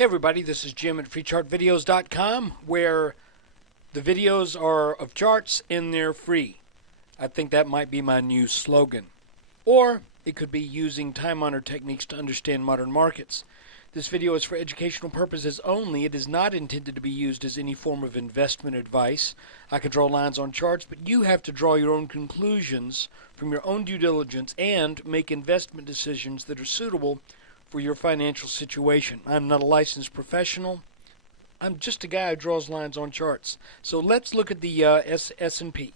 Hey everybody, this is Jim at freechartvideos.com, where the videos are of charts and they're free. I think that might be my new slogan. Or it could be using time-honored techniques to understand modern markets. This video is for educational purposes only. It is not intended to be used as any form of investment advice. I can draw lines on charts, but you have to draw your own conclusions from your own due diligence and make investment decisions that are suitable for your financial situation. I'm not a licensed professional. I'm just a guy who draws lines on charts. So let's look at the S&P.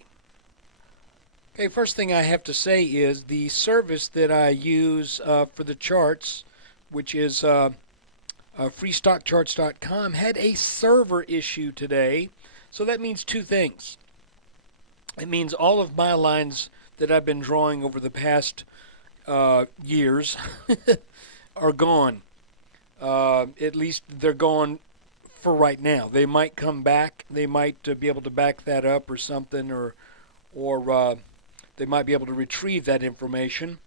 Okay, first thing I have to say is the service that I use for the charts, which is freestockcharts.com, had a server issue today. So that means two things. It means all of my lines that I've been drawing over the past years are gone. At least they're gone for right now. They might come back. They might be able to back that up or something, or they might be able to retrieve that information.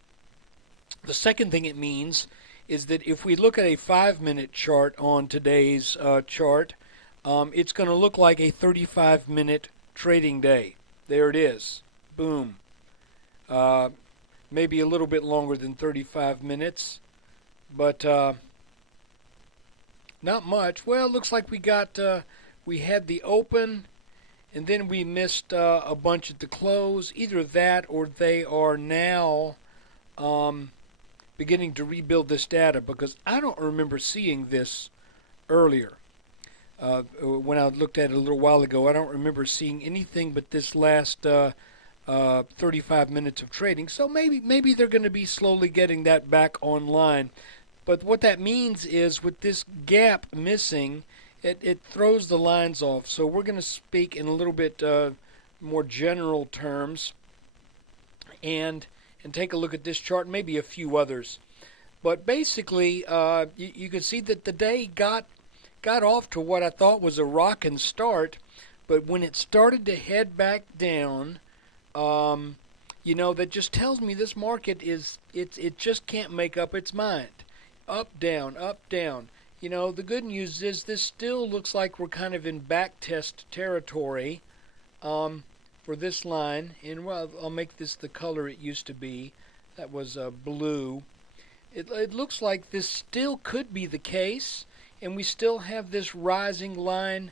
The second thing it means is that if we look at a 5-minute chart on today's chart, it's going to look like a 35-minute trading day. There it is. Boom. Maybe a little bit longer than 35 minutes. But not much. Well, it looks like we had the open, and then we missed a bunch at the close. Either that, or they are now beginning to rebuild this data, because I don't remember seeing this earlier. When I looked at it a little while ago, I don't remember seeing anything but this last 35 minutes of trading. So maybe they're going to be slowly getting that back online. But what that means is, with this gap missing, it throws the lines off. So we're going to speak in a little bit more general terms and take a look at this chart, maybe a few others. But basically, you can see that the day got off to what I thought was a rockin' start. But when it started to head back down, that just tells me this market it just can't make up its mind. Up, down, up, down. The good news is this still looks like we're kind of in back test territory for this line. And well, I'll make this the color it used to be. That was blue. It looks like this still could be the case, and we still have this rising line.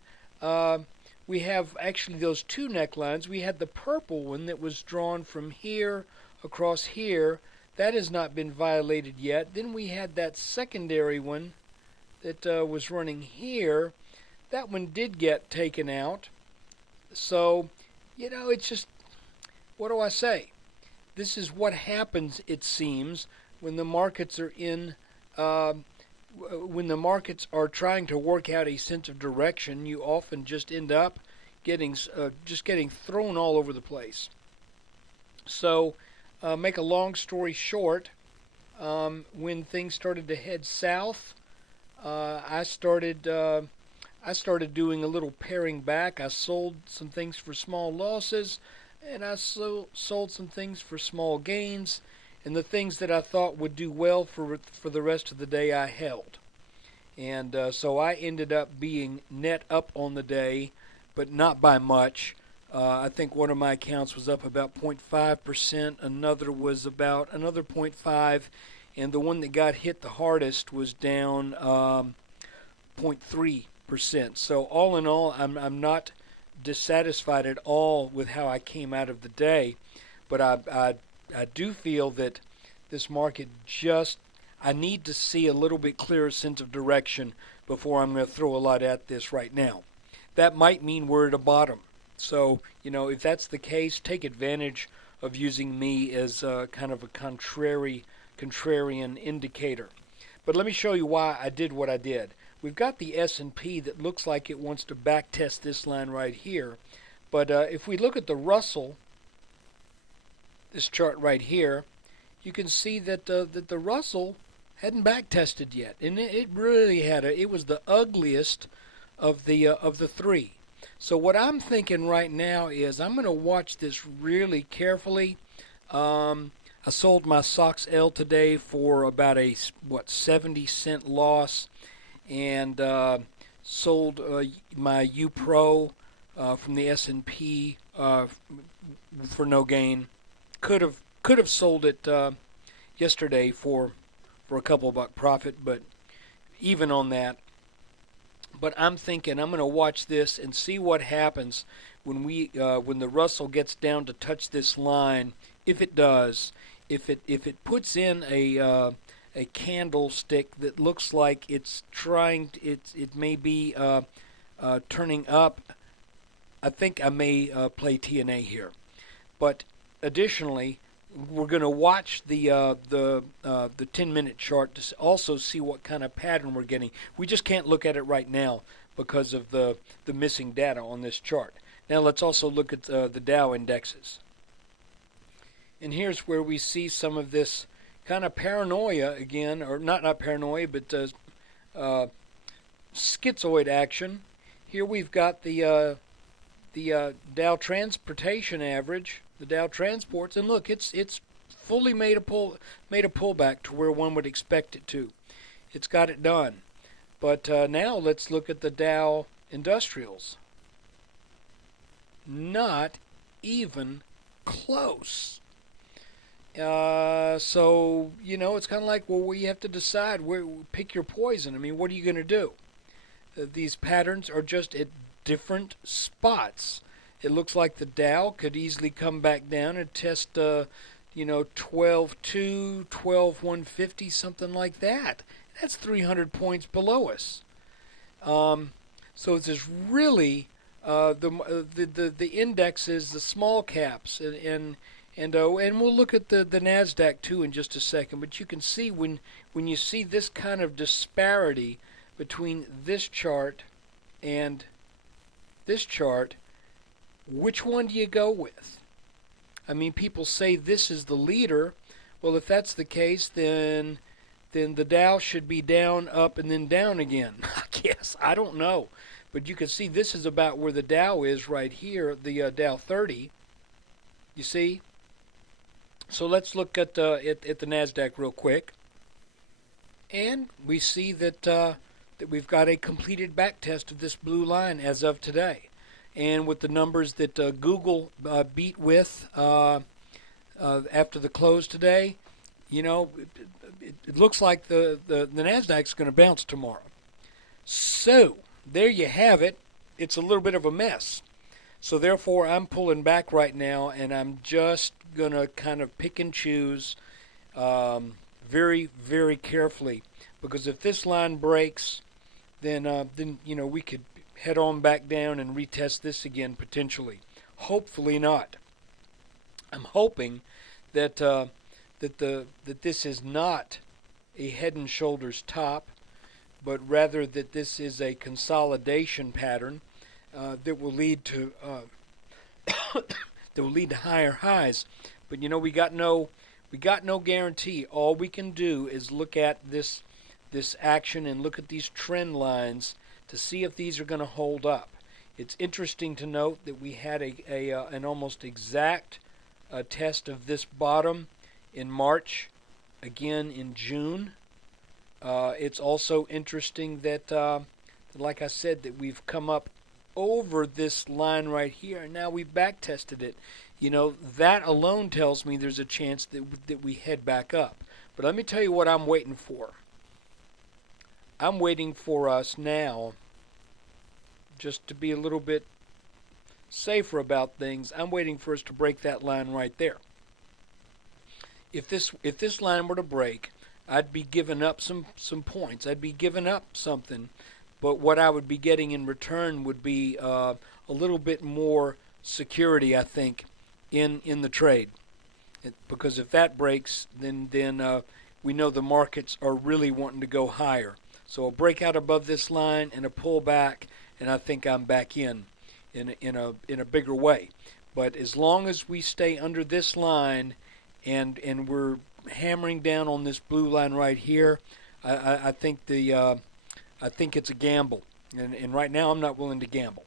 We have actually those two necklines. We had the purple one that was drawn from here across here. That has not been violated yet. Then we had that secondary one that was running here. That one did get taken out. So, it's just, what do I say? This is what happens, it seems, when the markets are when the markets are trying to work out a sense of direction. You often just end up getting thrown all over the place. So, make a long story short, when things started to head south, I started doing a little paring back. I sold some things for small losses, and I sold some things for small gains. And the things that I thought would do well for the rest of the day, I held. And so I ended up being net up on the day, but not by much. I think one of my accounts was up about 0.5%. Another was about another 0.5%. And the one that got hit the hardest was down 0.3%. So all in all, I'm not dissatisfied at all with how I came out of the day. But I do feel that this market I need to see a little bit clearer sense of direction before I'm going to throw a lot at this right now. That might mean we're at a bottom. So, if that's the case, take advantage of using me as kind of a contrarian indicator. But let me show you why I did what I did. We've got the S&P that looks like it wants to back test this line right here. But if we look at the Russell, this chart right here, you can see that the Russell hadn't back tested yet, and it really it was the ugliest of the three. So what I'm thinking right now is I'm going to watch this really carefully. I sold my SOX L today for about a 70-cent loss, and sold my U Pro from the S&P for no gain. Could have sold it yesterday for a couple buck profit, but even on that. But I'm thinking I'm going to watch this and see what happens when the Russell gets down to touch this line. If it does, if it puts in a candlestick that looks like it's trying, it may be turning up. I think I may play TNA here. But additionally, we're going to watch the 10-minute chart to also see what kind of pattern we're getting. We just can't look at it right now because of the missing data on this chart. Now let's also look at the Dow indexes. And here's where we see some of this kind of paranoia again, or not paranoia, but schizoid action. Here we've got the Dow Transportation Average, the Dow Transports, and look, it's fully made a pullback to where one would expect it to. It's got it done. But now let's look at the Dow Industrials. Not even close. So it's kind of like, well, you have to decide pick your poison. I mean, what are you going to do? These patterns are just at different spots. It looks like the Dow could easily come back down and test 12.2, 12.150, something like that. That's 300 points below us. So it's just really the indexes, the small caps, and we'll look at the Nasdaq too in just a second. But you can see when you see this kind of disparity between this chart and this chart, which one do you go with? I mean, people say this is the leader. Well, if that's the case, then the Dow should be down, up, and then down again. I guess. I don't know. But you can see this is about where the Dow is right here, the Dow 30. You see? So let's look at the Nasdaq real quick. And we see that we've got a completed back test of this blue line as of today. And with the numbers that Google beat with after the close today, it looks like the Nasdaq's going to bounce tomorrow. So there you have it. It's a little bit of a mess. So therefore, I'm pulling back right now, and I'm just going to kind of pick and choose very, very carefully. Because if this line breaks, then we could head on back down and retest this again potentially. Hopefully not. I'm hoping that that this is not a Head and Shoulders top, but rather that this is a consolidation pattern that will lead to higher highs. But we got no guarantee. All we can do is look at this action and look at these trend lines to see if these are going to hold up. It's interesting to note that we had an almost exact test of this bottom in March, again in June. It's also interesting that, like I said, that we've come up over this line right here, and now we've back tested it. That alone tells me there's a chance that we head back up. But let me tell you what I'm waiting for. I'm waiting for us now, just to be a little bit safer about things, I'm waiting for us to break that line right there. If this line were to break, I'd be giving up some points. I'd be giving up something, but what I would be getting in return would be a little bit more security, I think, in the trade. Because if that breaks, then we know the markets are really wanting to go higher. So a breakout above this line and a pullback, and I think I'm back in a bigger way. But as long as we stay under this line and we're hammering down on this blue line right here, I think I think it's a gamble. And right now I'm not willing to gamble.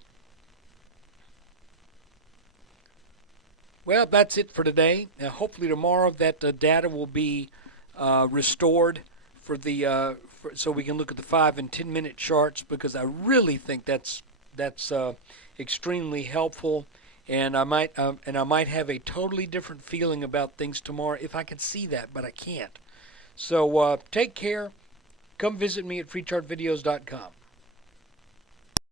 Well, that's it for today. Hopefully tomorrow that data will be restored for the so we can look at the 5 and 10 minute charts, because I really think that's extremely helpful. And I might have a totally different feeling about things tomorrow if I can see that, but I can't. So take care. Come visit me at freechartvideos.com.